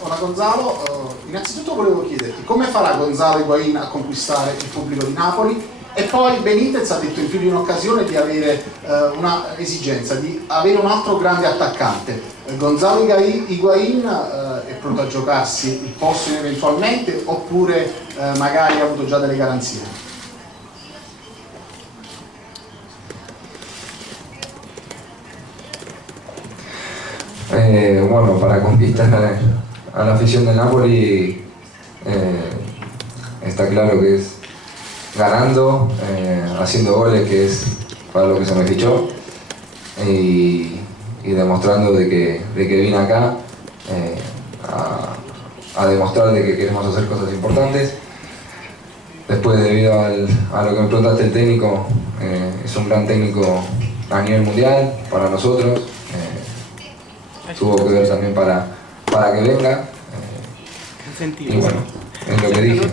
Ora Gonzalo, innanzitutto volevo chiederti come farà Gonzalo Higuaín a conquistare il pubblico di Napoli, e poi Benitez ha detto in più di un'occasione di avere una esigenza di avere un altro grande attaccante. Gonzalo Higuaín è pronto a giocarsi il posto eventualmente, oppure magari ha avuto già delle garanzie? Bueno, para conquistar a la afición de Napoli está claro que es ganando, haciendo goles, que es para lo que se me fichó, y demostrando de que vine acá a demostrar de que queremos hacer cosas importantes. Después, debido a lo que me preguntaste, el técnico es un gran técnico a nivel mundial para nosotros. Tuvo que ver también para que venga. Y bueno, es lo que dije.